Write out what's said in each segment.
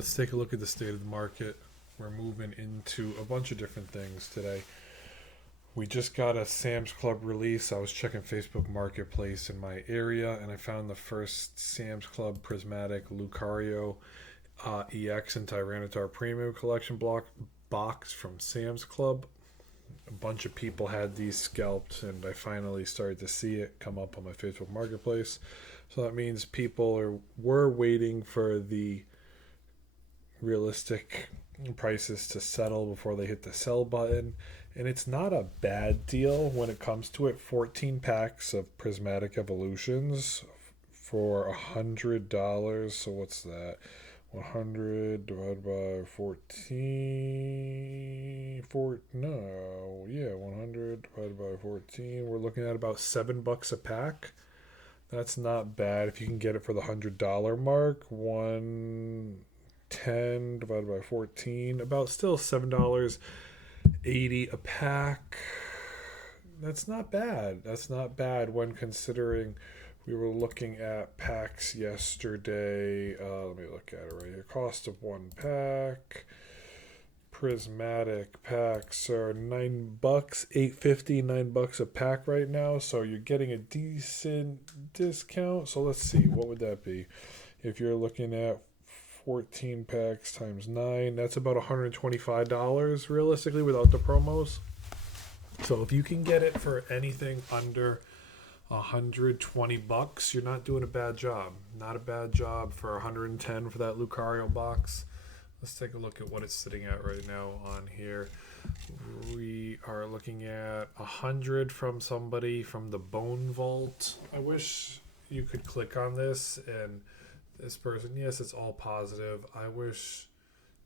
Let's take a look at the state of the market. We're moving into a bunch of different things today. We just got a Sam's Club release. I was checking Facebook Marketplace in my area and I found the first Sam's Club Prismatic Lucario EX and Tyranitar Premium Collection block box from Sam's Club. A bunch of people had these scalped, and I finally started to see it come up on my Facebook Marketplace. So that means were waiting for the realistic prices to settle before they hit the sell button. And it's not a bad deal when it comes to it. 14 packs of Prismatic Evolutions for $100. So what's that? 100 divided by 14. 100 divided by 14. We're looking at about $7 a pack. That's not bad if you can get it for the $100 mark. 110 divided by 14, about still $7.80 a pack. That's not bad. That's not bad when considering we were looking at packs yesterday. Let me look at it right here. Cost of one pack. Prismatic packs are $9, $8.50, $9 a pack right now. So you're getting a decent discount. So let's see, what would that be? If you're looking at 14 packs times 9, that's about $125 realistically without the promos. So if you can get it for anything under $120, you're not doing a bad job. Not a bad job for $110 for that Lucario box. Let's take a look at what it's sitting at right now on here. We are looking at $100 from somebody from the Bone Vault. I wish you could click on this and this person, yes, it's all positive. I wish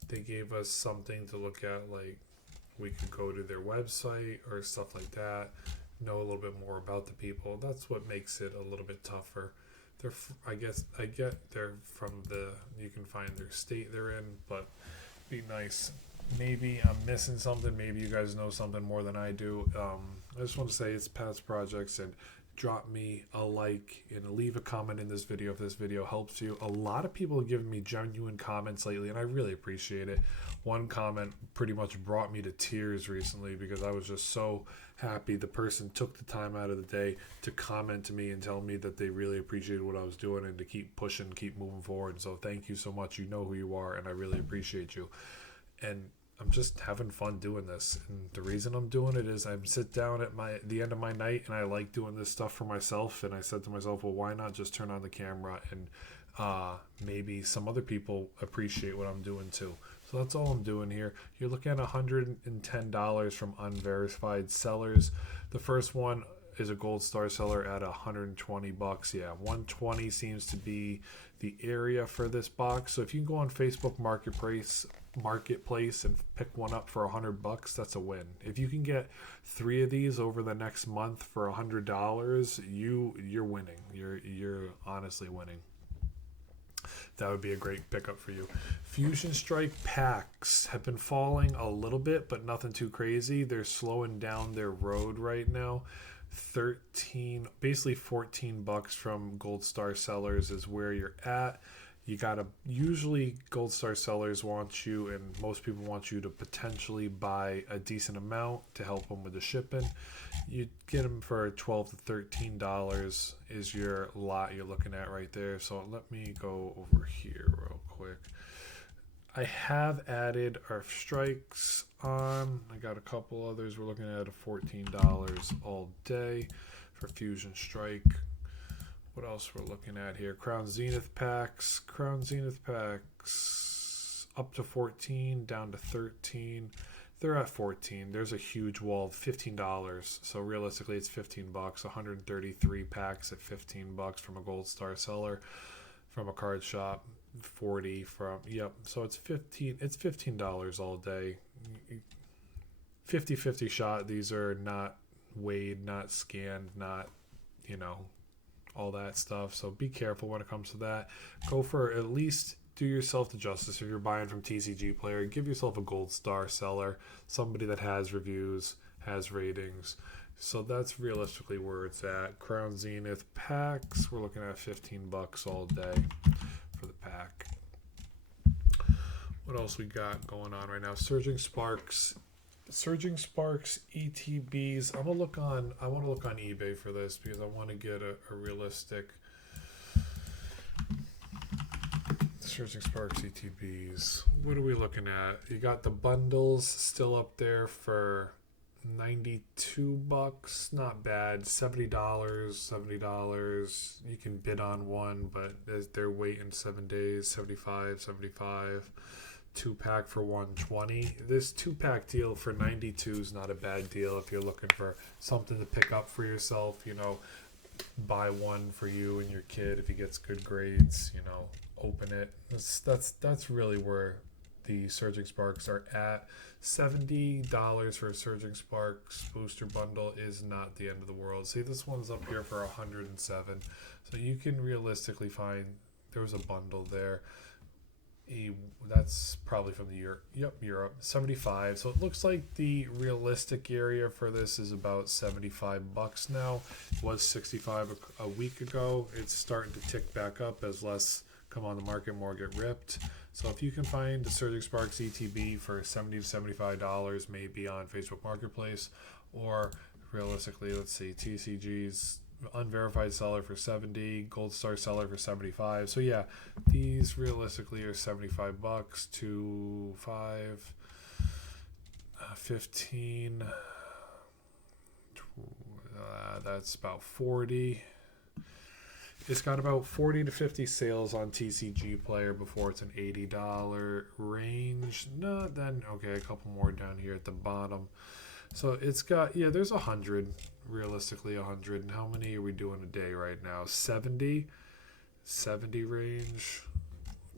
they gave us something to look at, like we could go to their website or stuff like that, know a little bit more about the people. That's what makes it a little bit tougher. I get they're from you can find their state they're in, but be nice. Maybe I'm missing something. Maybe you guys know something more than I do. I just want to say it's past projects, and drop me a like and leave a comment in this video if this video helps you. A lot of people have given me genuine comments lately, and I really appreciate it. One comment pretty much brought me to tears recently because I was just so happy the person took the time out of the day to comment to me and tell me that they really appreciated what I was doing and to keep pushing, keep moving forward. So thank you so much. You know who you are, and I really appreciate you. And I'm just having fun doing this, and the reason I'm doing it is I'm sit down at the end of my night and I like doing this stuff for myself, and I said to myself, well, why not just turn on the camera and maybe some other people appreciate what I'm doing too. So that's all I'm doing here. You're looking at $110 from unverified sellers. The first one is a gold star seller at $120. Yeah, 120 seems to be the area for this box. So if you can go on Facebook Marketplace and pick one up for $100, that's a win. If you can get 3 of these over the next month for $100, you're winning. You're honestly winning. That would be a great pickup for you. Fusion Strike packs have been falling a little bit, but nothing too crazy. They're slowing down their road right now. Basically $14 from Gold Star sellers is where you're at. You gotta, usually Gold Star sellers want you, and most people want you to potentially buy a decent amount to help them with the shipping. You get them for $12 to $13 is your lot you're looking at right there. So let me go over here real quick. I have added our strikes on. I got a couple others. We're looking at $14 all day for Fusion Strike. What else we're looking at here? Crown Zenith packs. Up to 14, down to 13. They're at 14. There's a huge wall of $15. So realistically, it's $15. 133 packs at $15 from a Gold Star seller, from a card shop. 40 from, yep. So it's 15. It's $15 all day. 50-50 shot. These are not weighed, not scanned, not all that stuff. So be careful when it comes to that. Go for at least do yourself the justice. If you're buying from TCG Player, give yourself a Gold Star seller, somebody that has reviews, has ratings. So that's realistically where it's at. Crown Zenith packs, we're looking at $15 all day for the pack. What else we got going on right now? Surging Sparks ETBs. I want to look on eBay for this because I want to get a realistic Surging Sparks ETBs. What are we looking at? You got the bundles still up there for $92. Not bad. $70. You can bid on one, but they're waiting 7 days. 75. 2-pack for $120. This 2-pack deal for $92 is not a bad deal if you're looking for something to pick up for yourself. You know, buy one for you and your kid if he gets good grades. You know, open it. That's really where the Surging Sparks are at. $70 for a Surging Sparks booster bundle is not the end of the world. See, this one's up here for $107. So you can realistically find there was a bundle there. That's probably from the Europe. 75. So it looks like the realistic area for this is about $75 now. It was 65 a week ago. It's starting to tick back up as less come on the market, more get ripped. So if you can find the Surging Sparks ETB for $70 to $75, maybe on Facebook Marketplace, or realistically, let's see, TCG's unverified seller for $70, Gold Star seller for $75. So yeah, these realistically are $75 to 15. That's about 40. It's got about 40 to 50 sales on TCG Player before it's an $80 range. No, then okay, a couple more down here at the bottom. So it's got, there's 100, realistically 100. And how many are we doing a day right now? 70 range,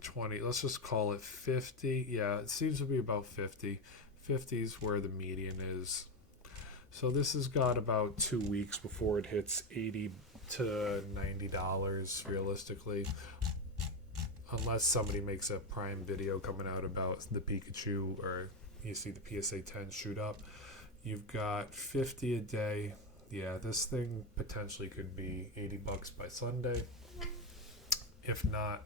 20. Let's just call it 50. Yeah, it seems to be about 50. 50 is where the median is. So this has got about 2 weeks before it hits $80 to $90 realistically, unless somebody makes a Prime video coming out about the Pikachu, or you see the PSA 10 shoot up. You've got 50 a day. Yeah, this thing potentially could be $80 by Sunday. If not,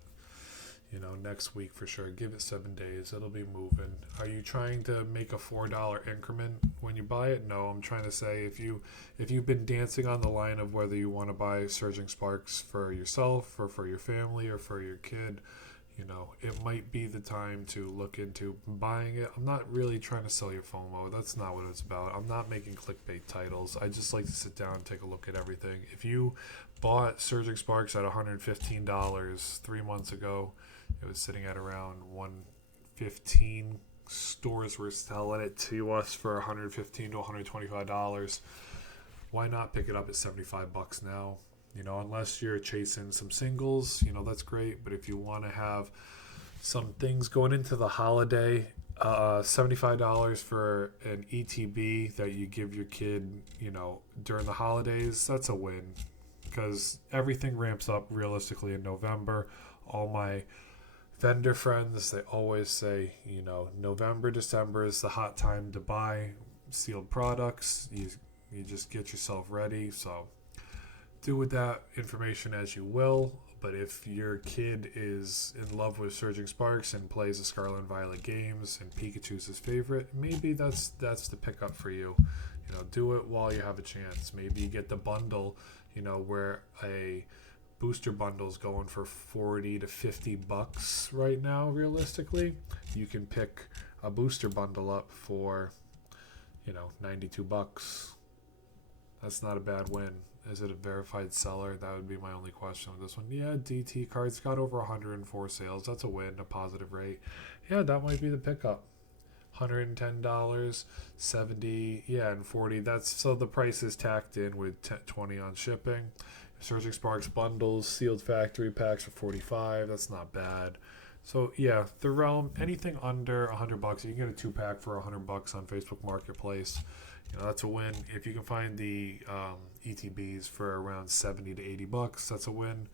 next week for sure. Give it 7 days. It'll be moving. Are you trying to make a $4 increment when you buy it? No, I'm trying to say if you've been dancing on the line of whether you want to buy Surging Sparks for yourself or for your family or for your kid, it might be the time to look into buying it. I'm not really trying to sell your FOMO. That's not what it's about. I'm not making clickbait titles. I just like to sit down and take a look at everything. If you bought Surging Sparks at $115 3 months ago, it was sitting at around $115. Stores were selling it to us for $115 to $125. Why not pick it up at $75 now? Unless you're chasing some singles, that's great. But if you want to have some things going into the holiday, $75 for an ETB that you give your kid, during the holidays, that's a win. Because everything ramps up realistically in November. All my vendor friends, they always say, November, December is the hot time to buy sealed products. You just get yourself ready. So do with that information as you will. But if your kid is in love with Surging Sparks and plays the Scarlet and Violet games and Pikachu's his favorite, maybe that's the pickup for you. Do it while you have a chance. Maybe you get the bundle, where a booster bundle's going for $40 to $50 right now. Realistically, you can pick a booster bundle up for $92. That's not a bad win. Is it a verified seller? That would be my only question with this one. Yeah, DT cards got over 104 sales. That's a win, a positive rate. Yeah, that might be the pickup. $110, 70, and 40. So the price is tacked in with 20 on shipping. Surging Sparks bundles, sealed factory packs for $45. That's not bad. So yeah, the realm, anything under $100, you can get a 2-pack for $100 on Facebook Marketplace. That's a win. If you can find the ETBs for around $70 to $80, that's a win.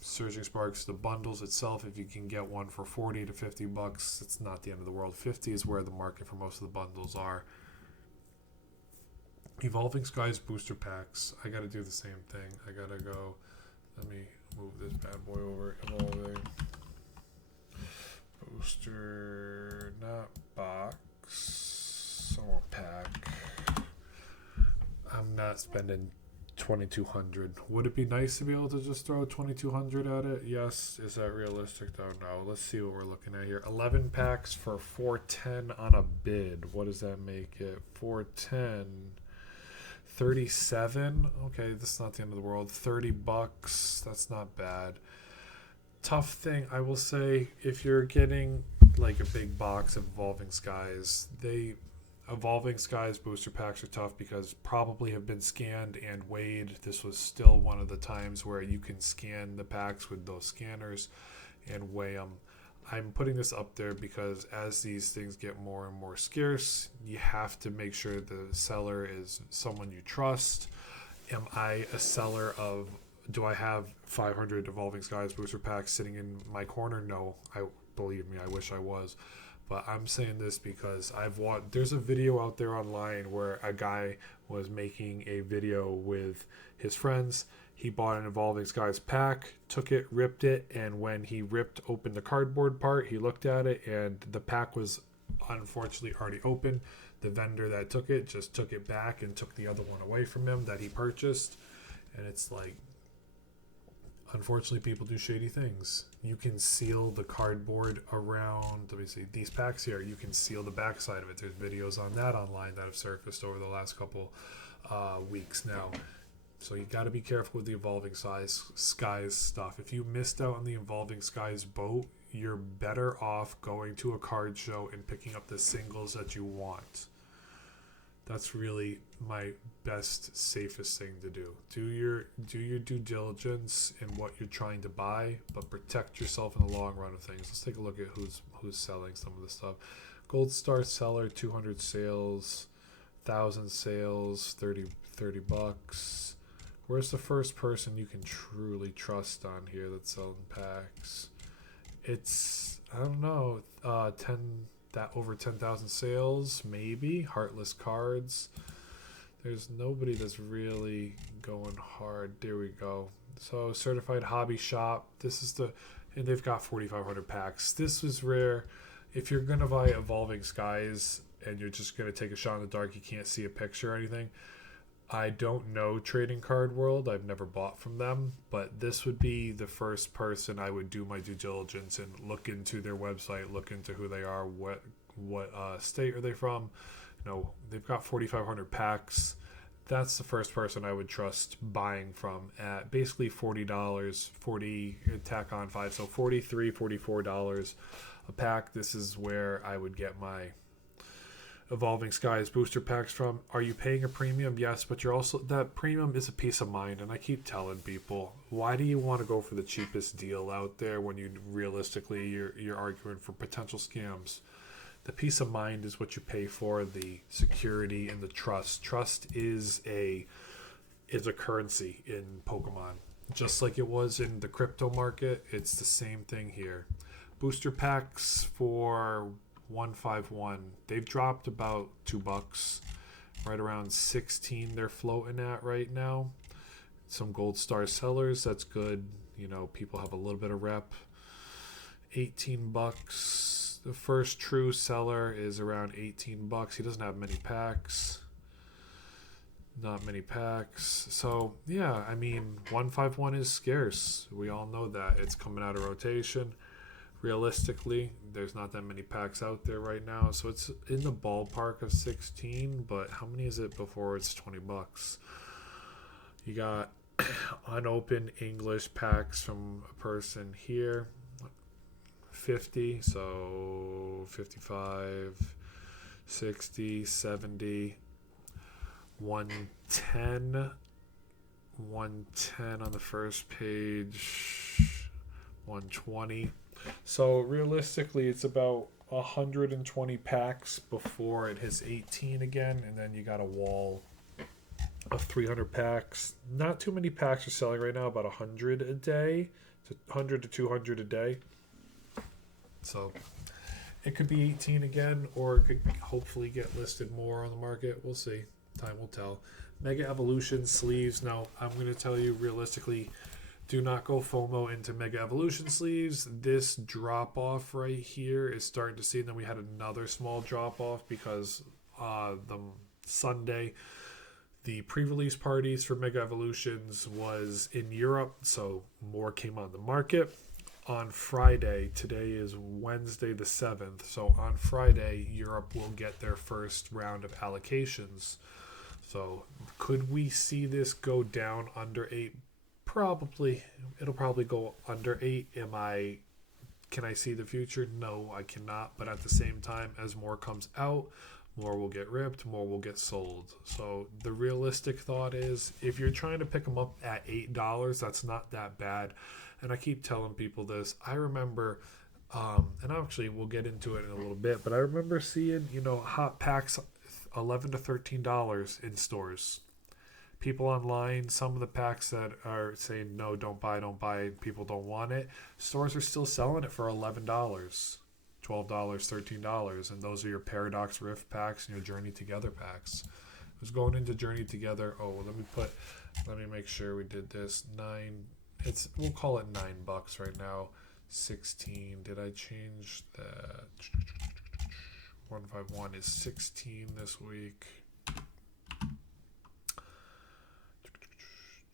Surging Sparks, the bundles itself, if you can get one for $40 to $50, it's not the end of the world. 50 is where the market for most of the bundles are. Evolving Skies booster packs. I got to do the same thing. I got to go. Let me move this bad boy over. Evolving booster spending 2,200. Would it be nice to be able to just throw 2,200 at it? Yes. Is that realistic though? No. Let's see what we're looking at here. 11 packs for 410 on a bid. What does that make it? 410. 37. Okay, this is not the end of the world. $30. That's not bad. Tough thing, I will say, if you're getting like a big box of Evolving Skies, Evolving Skies booster packs are tough because probably have been scanned and weighed. This was still one of the times where you can scan the packs with those scanners and weigh them. I'm putting this up there because as these things get more and more scarce, you have to make sure the seller is someone you trust. Am I a seller of, do I have 500 Evolving Skies booster packs sitting in my corner? No, believe me, I wish I was. But I'm saying this because there's a video out there online where a guy was making a video with his friends. He bought an Evolving Skies pack, took it, ripped it, and when he ripped open the cardboard part, he looked at it, and the pack was unfortunately already open. The vendor that took it just took it back and took the other one away from him that he purchased. And it's like, unfortunately, people do shady things. You can seal the cardboard around, let me see, these packs here. You can seal the backside of it. There's videos on that online that have surfaced over the last couple weeks now. So you got to be careful with the Evolving Skies stuff. If you missed out on the Evolving Skies boat, you're better off going to a card show and picking up the singles that you want. That's really my best, safest thing to do. Do your due diligence in what you're trying to buy, but protect yourself in the long run of things. Let's take a look at who's selling some of this stuff. Gold Star Seller, 200 sales, 1,000 sales, $30. Where's the first person you can truly trust on here that's selling packs? It's, I don't know, over 10,000 sales, maybe. Heartless Cards. There's nobody that's really going hard. There we go. So Certified Hobby Shop. And they've got 4,500 packs. This was rare. If you're gonna buy Evolving Skies and you're just gonna take a shot in the dark, you can't see a picture or anything. I don't know Trading Card World. I've never bought from them, but this would be the first person I would do my due diligence and look into their website, look into who they are, what state are they from. You know, they've got 4,500 packs. That's the first person I would trust buying from at basically $40, 40 tack on 5, so $43, $44 a pack. This is where I would get my Evolving Skies booster packs from. Are you paying a premium? Yes, but you're also, that premium is a peace of mind. And I keep telling people, why do you want to go for the cheapest deal out there when you realistically you're arguing for potential scams? The peace of mind is what you pay for, the security and the trust. Trust is a currency in Pokemon, just like it was in the crypto market. It's the same thing here. Booster packs for 151, they've dropped about $2, right around 16 they're floating at right now. Some Gold Star sellers, that's good. You know, people have a little bit of rep. $18. The first true seller is around $18. He doesn't have many packs. Not many packs. So yeah, I mean, 151 is scarce. We all know that. It's coming out of rotation. Realistically, there's not that many packs out there right now, so it's in the ballpark of 16, but how many is it before it's $20? You got unopened English packs from a person here, 50, so 55, 60, 70, 110 on the first page, 120. So realistically, it's about 120 packs before it hits 18 again, and then you got a wall of 300 packs. Not too many packs are selling right now, about 100 a day, 100 to 200 a day. So it could be 18 again, or it could hopefully get listed more on the market. We'll see. Time will tell. Mega Evolution sleeves. Now, I'm going to tell you realistically, do not go FOMO into Mega Evolution sleeves. This drop-off right here is starting to see. And then we had another small drop-off because the Sunday, The pre-release parties for Mega Evolutions was in Europe, so more came on the market. On Friday, today is Wednesday the 7th, so on Friday, Europe will get their first round of allocations. So could we see this go down under 8? Probably. It'll probably go under 8. Can I see the future? No, I cannot. But at the same time, as more comes out, more will get ripped, more will get sold. So the realistic thought is, if you're trying to pick them up at $8, that's not that bad. And I keep telling people this. I remember, and actually we'll get into it in a little bit, but I remember seeing, hot packs $11 to $13 in stores. People online, some of the packs that are saying no, don't buy, people don't want it. Stores are still selling it for $11. $12, $13, and those are your Paradox Rift packs and your Journey Together packs. I was going into Journey Together. Let me make sure we did this. We'll call it $9 right now. 16. Did I change that? 151 is 16 this week.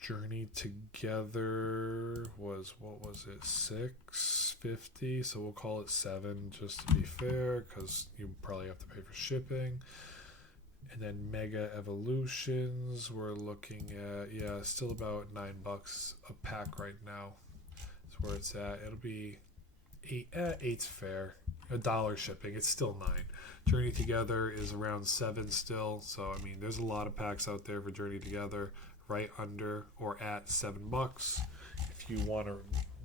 Journey Together was, what was it, $6.50, so we'll call it 7 just to be fair, because you probably have to pay for shipping. And then Mega Evolutions, we're looking at, still about $9 a pack right now. That's where it's at. It'll be 8. 8's fair. $1 shipping. It's still 9. Journey Together is around 7 still. So I mean, there's a lot of packs out there for Journey Together, right under or at $7. If you want to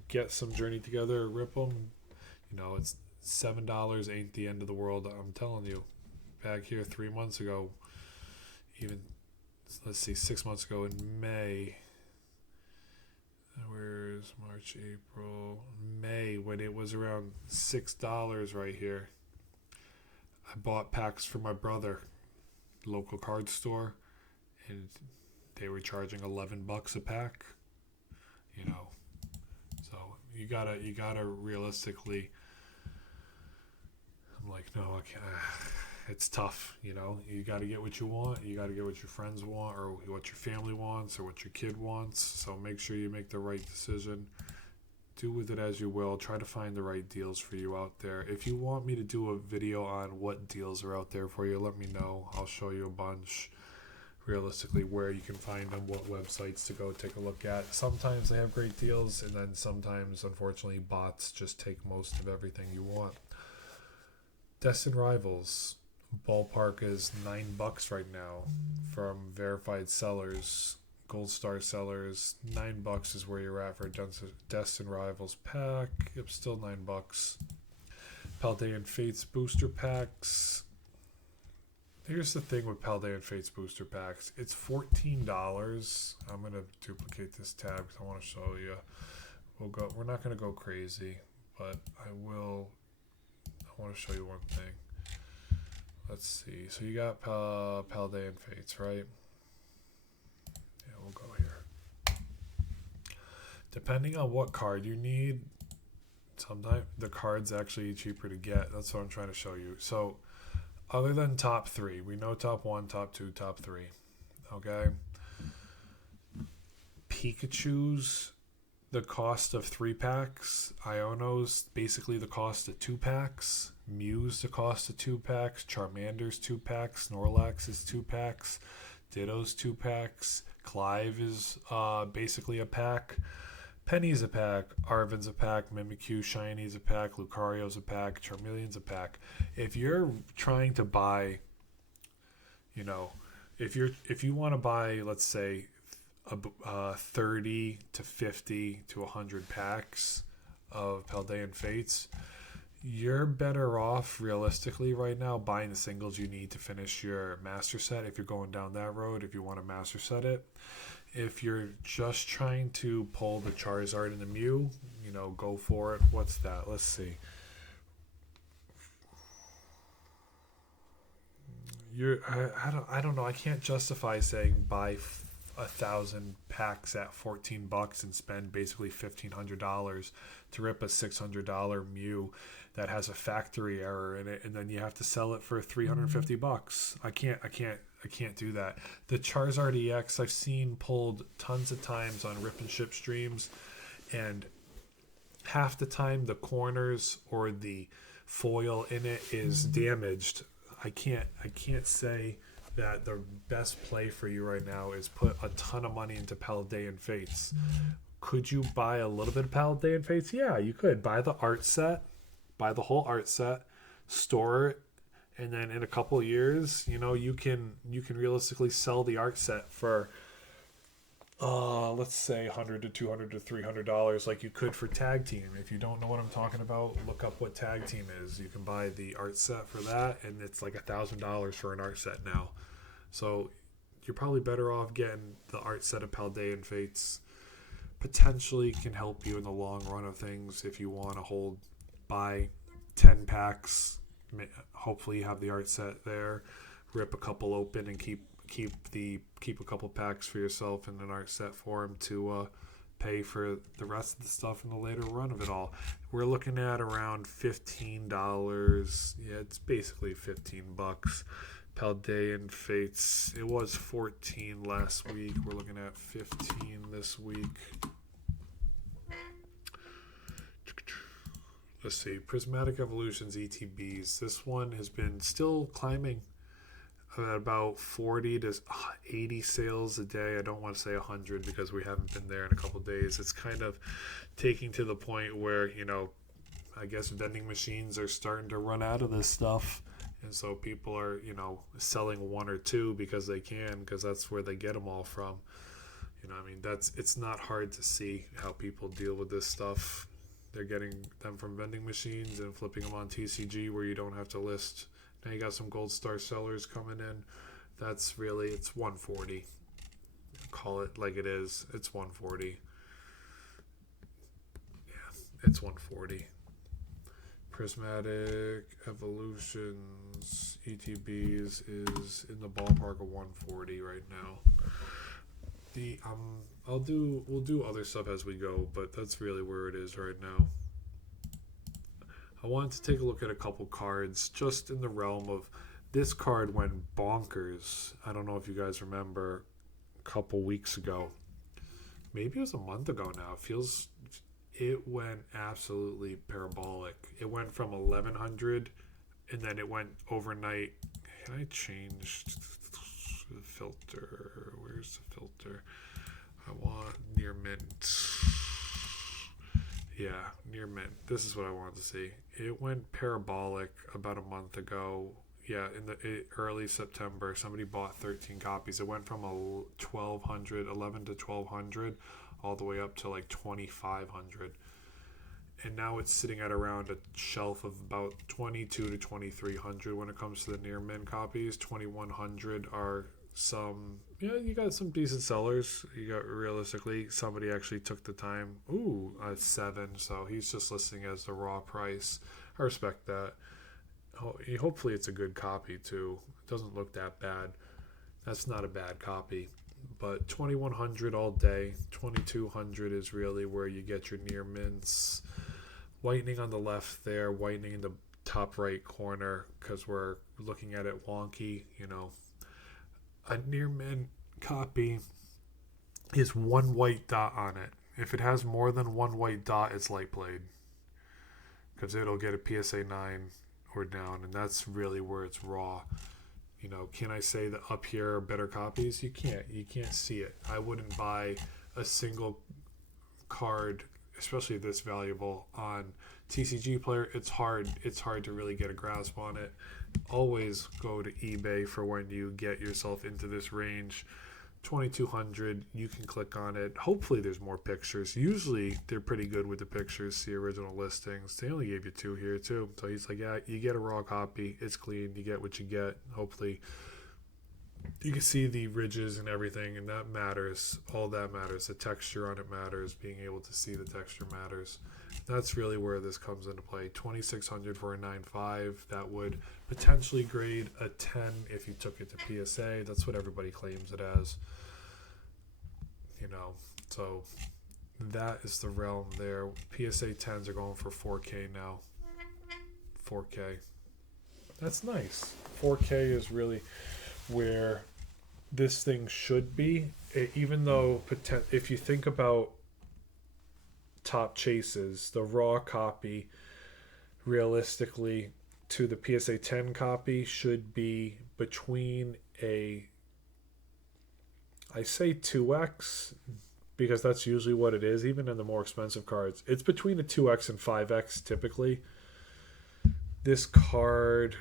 get some Journey Together, rip them. It's $7 ain't the end of the world. I'm telling you. Back here 3 months ago, even 6 months ago in May. Where's March, April, May, when it was around $6 right here. I bought packs for my brother, local card store, and they were charging $11 a pack. So you gotta realistically. I'm like, no, I can't. It's tough, you got to get what you want. You got to get what your friends want, or what your family wants, or what your kid wants. So make sure you make the right decision. Do with it as you will. Try to find the right deals for you out there. If you want me to do a video on what deals are out there for you, let me know. I'll show you a bunch. Realistically, where you can find them, what websites to go take a look at. Sometimes they have great deals, and then sometimes, unfortunately, bots just take most of everything you want. Destined Rivals. Ballpark is $9 right now from verified sellers, gold star sellers. $9 is where you're at for a Destined Rivals pack. Yep, still $9. Paldean Fates booster packs. Here's the thing with Paldean Fates booster packs. It's $14. I'm gonna duplicate this tab because I want to show you. We're not gonna go crazy, but I want to show you one thing. Let's see. So you got Paldean Fates, right? Yeah, we'll go here. Depending on what card you need, sometimes the card's actually cheaper to get. That's what I'm trying to show you. So, other than top 3, we know top 1, top 2, top 3. Okay? Pikachu's the cost of 3 packs. Iono's basically the cost of 2 packs. Mew's the cost of 2 packs. Charmander's 2 packs. Snorlax is 2 packs. Ditto's 2 packs. Clive is basically a pack. Penny's a pack. Arven's a pack. Mimikyu Shiny's a pack. Lucario's a pack. Charmeleon's a pack. If you're trying to buy, if you want to buy, let's say, 30 to 50 to 100 packs of Paldean Fates, you're better off realistically right now buying the singles you need to finish your master set if you're going down that road, if you want to master set it. If you're just trying to pull the Charizard and the Mew, go for it. What's that? Let's see. I don't know. I can't justify saying buy 1,000 packs at $14 and spend basically $1,500 to rip a $600 Mew that has a factory error in it, and then you have to sell it for $350. I can't can't do that. The Charizard EX I've seen pulled tons of times on Rip and Ship streams, and half the time the corners or the foil in it is damaged. I can't say that the best play for you right now is put a ton of money into Paldean Fates. Could you buy a little bit of Paldean Fates? Yeah, you could buy the art set, buy the whole art set, store it, and then in a couple of years, you can realistically sell the art set for let's say $100 to $200 to $300, like you could for Tag Team. If you don't know what I'm talking about, look up what Tag Team is. You can buy the art set for that, and it's like $1,000 for an art set now. So you're probably better off getting the art set of Paldean Fates. Potentially can help you in the long run of things if you want to buy 10 packs. Hopefully you have the art set there. Rip a couple open and keep a couple packs for yourself in an art set form to pay for the rest of the stuff in the later run of it all. We're looking at around $15. Yeah, it's basically $15. Paldean Fates, it was 14 last week. We're looking at 15 this week. Let's see, Prismatic Evolutions ETBs. This one has been still climbing at about 40 to 80 sales a day. I don't want to say 100 because we haven't been there in a couple days. It's kind of taking to the point where, I guess vending machines are starting to run out of this stuff. And so people are, selling one or two because they can, because that's where they get them all from. It's not hard to see how people deal with this stuff. They're getting them from vending machines and flipping them on TCG where you don't have to list. Now you got some gold star sellers coming in. It's 140. Call it like it is. It's 140. Yeah, it's 140. Prismatic Evolutions ETBs is in the ballpark of 140 right now. We'll do other stuff as we go, but that's really where it is right now. I wanted to take a look at a couple cards just in the realm of this card went bonkers. I don't know if you guys remember a couple weeks ago. Maybe it was a month ago now. It went absolutely parabolic. It went from 1100 and then it went overnight. Can I change the filter? Where's the filter? I want near mint. Yeah, near mint. This is what I wanted to see. It went parabolic about a month ago. Yeah, in the early September, somebody bought 13 copies. It went from 11 to 1200, all the way up to like 2500. And now it's sitting at around a shelf of about 22 to 2300 when it comes to the near mint copies. 2100 are you got some decent sellers. You got realistically somebody actually took the time. Ooh, at 7, so he's just listing as the raw price. I respect that. Hopefully it's a good copy too. It doesn't look that bad. That's not a bad copy. But 2100 all day. 2200 is really where you get your near mints. Whitening on the left there, whitening in the top right corner because we're looking at it wonky, A near mint copy is one white dot on it. If it has more than one white dot, it's light played because it'll get a PSA 9 or down, and that's really where it's raw. Can I say that up here are better copies? You can't see it. I wouldn't buy a single card, especially this valuable, on TCG Player. It's hard to really get a grasp on it. Always go to eBay for when you get yourself into this range. 2200, you can click on it. Hopefully there's more pictures. Usually they're pretty good with the pictures, the original listings. They only gave you 2 here too. So he's like, yeah, you get a raw copy. It's clean. You get what you get. Hopefully you can see the ridges and everything, and that matters. All that matters. The texture on it matters. Being able to see the texture matters. That's really where this comes into play. 2600 for a 9.5. That would potentially grade a 10 if you took it to PSA. That's what everybody claims it as. So that is the realm there. PSA 10s are going for 4K now. 4K. That's nice. 4K is really where this thing should be, even though if you think about top chases, the raw copy realistically to the PSA 10 copy should be between I say 2x because that's usually what it is, even in the more expensive cards. It's between a 2x and 5x typically. This card,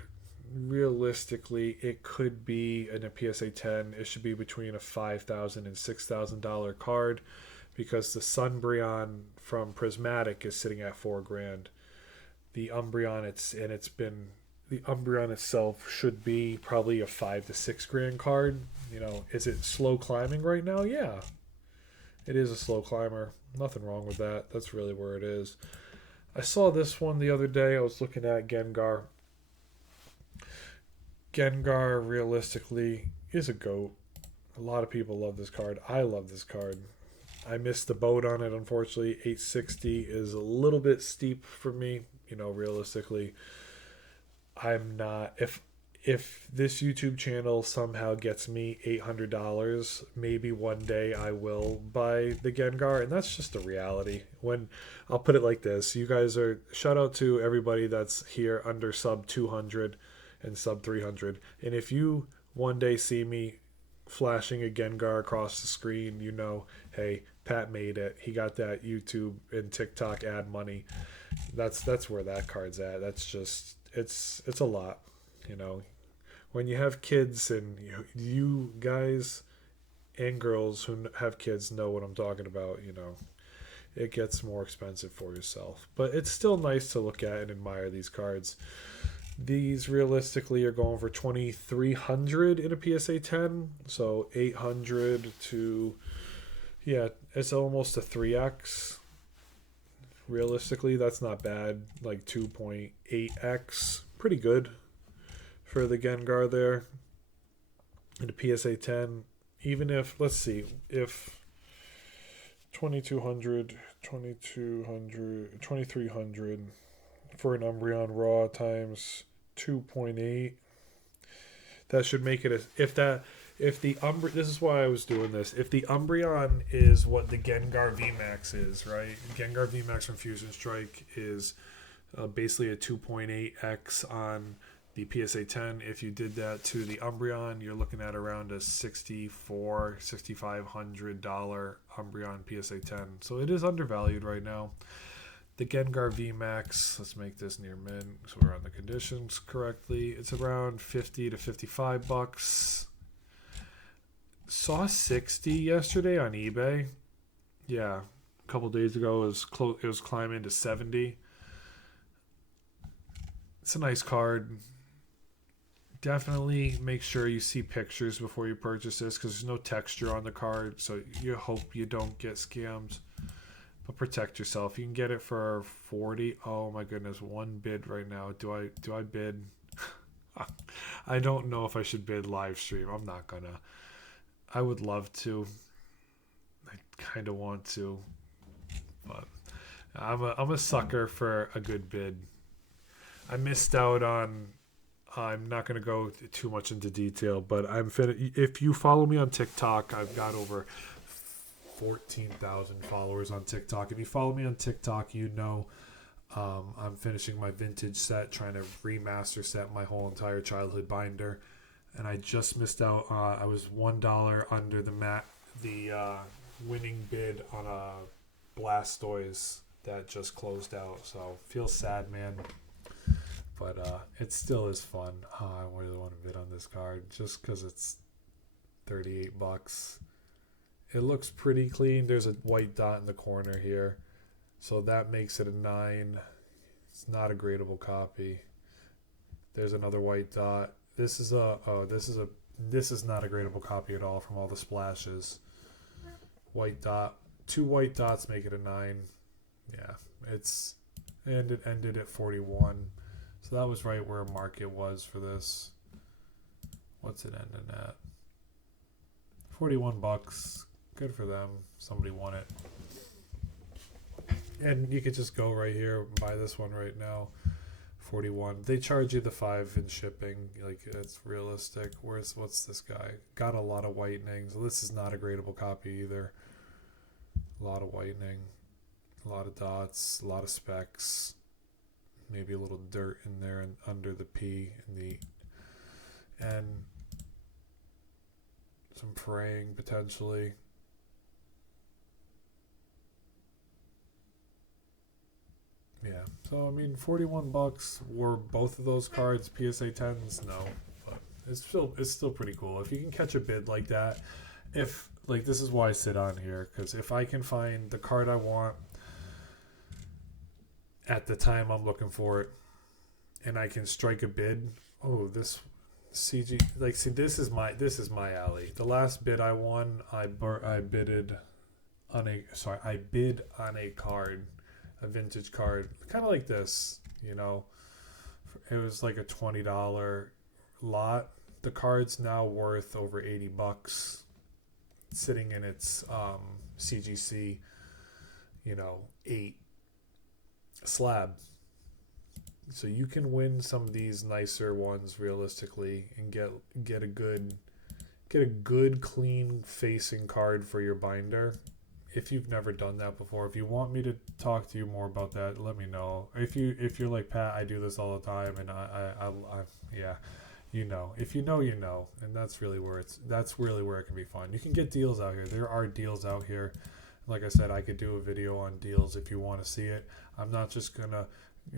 realistically, it could be in a PSA 10. It should be between a $5,000 and $6,000 card because the Sunbreon from Prismatic is sitting at $4,000. The Umbreon itself should be probably a $5,000 to $6,000 card. Is it slow climbing right now? Yeah, it is a slow climber. Nothing wrong with that. That's really where it is. I saw this one the other day. I was looking at Gengar. Gengar, realistically, is a GOAT. A lot of people love this card. I love this card. I missed the boat on it, unfortunately. 860 is a little bit steep for me. Realistically, I'm not. If this YouTube channel somehow gets me $800, maybe one day I will buy the Gengar, and that's just the reality. When I'll put it like this, you guys are shout out to everybody that's here under sub 200 and sub 300, and if you one day see me flashing a Gengar across the screen, hey, Pat made it. He got that YouTube and TikTok ad money. That's where that card's at. That's just it's a lot, When you have kids, and you guys and girls who have kids know what I'm talking about, it gets more expensive for yourself. But it's still nice to look at and admire these cards. These realistically are going for $2,300 in a PSA 10, so 800 to it's almost a 3x. Realistically, that's not bad. Like 2.8x, pretty good for the Gengar there. In a PSA 10, even if, let's see, if 2,300 for an Umbreon Raw times 2.8, that should make it this is why I was doing this. If the Umbreon is what the Gengar VMAX is, right? Gengar VMAX from Fusion Strike is basically a 2.8x on the PSA 10. If you did that to the Umbreon, you're looking at around a $6,500 Umbreon PSA 10. So it is undervalued right now. The Gengar VMAX, let's make this near mint so we're on the conditions correctly. It's around $50 to $55. Saw 60 yesterday on eBay. Yeah, a couple days ago it was climbing to 70. It's a nice card. Definitely make sure you see pictures before you purchase this because there's no texture on the card, so you hope you don't get scammed. But protect yourself. You can get it for 40. Oh my goodness, one bid right now. Do I bid? I don't know if I should bid live stream. I'm not gonna. I would love to. I kind of want to, but I'm a sucker for a good bid. I missed out on. I'm not going to go too much into detail, but if you follow me on TikTok, I've got over 14,000 followers on TikTok. If you follow me on TikTok, I'm finishing my vintage set, trying to remaster set my whole entire childhood binder. And I just missed out. I was $1 under the winning bid on a Blastoise that just closed out. So feel sad, man. But it still is fun. I really want to bid on this card just because it's $38. It looks pretty clean. There's a white dot in the corner here, so that makes it a 9. It's not a gradable copy. There's another white dot. This is not a gradable copy at all from all the splashes. White dot. 2 white dots make it a 9. Yeah, it ended at 41. So that was right where market was for this. What's it ending at? $41. Good for them. Somebody won it. And you could just go right here and buy this one right now 41. They charge you the 5 in shipping. Like, it's realistic. What's this guy? Got a lot of whitening. So this is not a gradable copy either. A lot of whitening. A lot of dots. A lot of specks. Maybe a little dirt in there and under the P and the N. Some fraying potentially. Yeah, so I mean, $41 were both of those cards PSA 10s? No, but it's still pretty cool if you can catch a bid like that. If like this is why I sit on here, because if I can find the card I want at the time I'm looking for it, and I can strike a bid. Oh, this CG, like, see, this is my alley. The last bid I won, I bid on a card. A vintage card, kind of like this, you know. It was like a $20 lot. The card's now worth over $80, sitting in its CGC, 8 slab. So you can win some of these nicer ones realistically and get a good clean facing card for your binder. If you've never done that before, if you want me to talk to you more about that, let me know. If you're like, Pat, I do this all the time, and I yeah, if you know, and that's really where it can be fun. You can get deals out here. There are deals out here. Like I said, I could do a video on deals if you want to see it. I'm not just gonna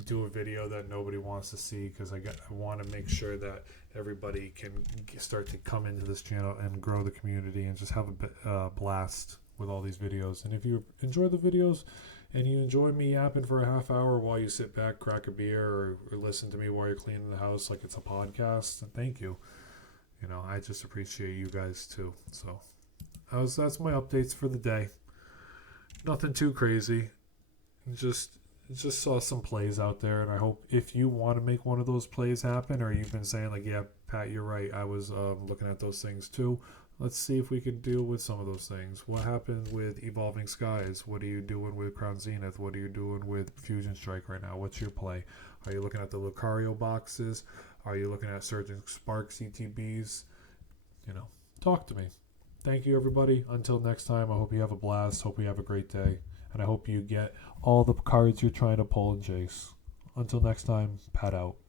do a video that nobody wants to see, because I want to make sure that everybody can start to come into this channel and grow the community and just have a blast with all these videos. And if you enjoy the videos and you enjoy me yapping for a half hour while you sit back, crack a beer, or listen to me while you're cleaning the house like it's a podcast, thank you. I just appreciate you guys too. So that's my updates for the day. Nothing too crazy. Just saw some plays out there, and I hope if you want to make one of those plays happen, or you've been saying like, yeah, Pat, you're right, I was looking at those things too. Let's see if we can deal with some of those things. What happened with Evolving Skies? What are you doing with Crown Zenith? What are you doing with Fusion Strike right now? What's your play? Are you looking at the Lucario boxes? Are you looking at Surging Spark CTBs? Talk to me. Thank you, everybody. Until next time, I hope you have a blast. Hope you have a great day. And I hope you get all the cards you're trying to pull and chase. Until next time, Pat out.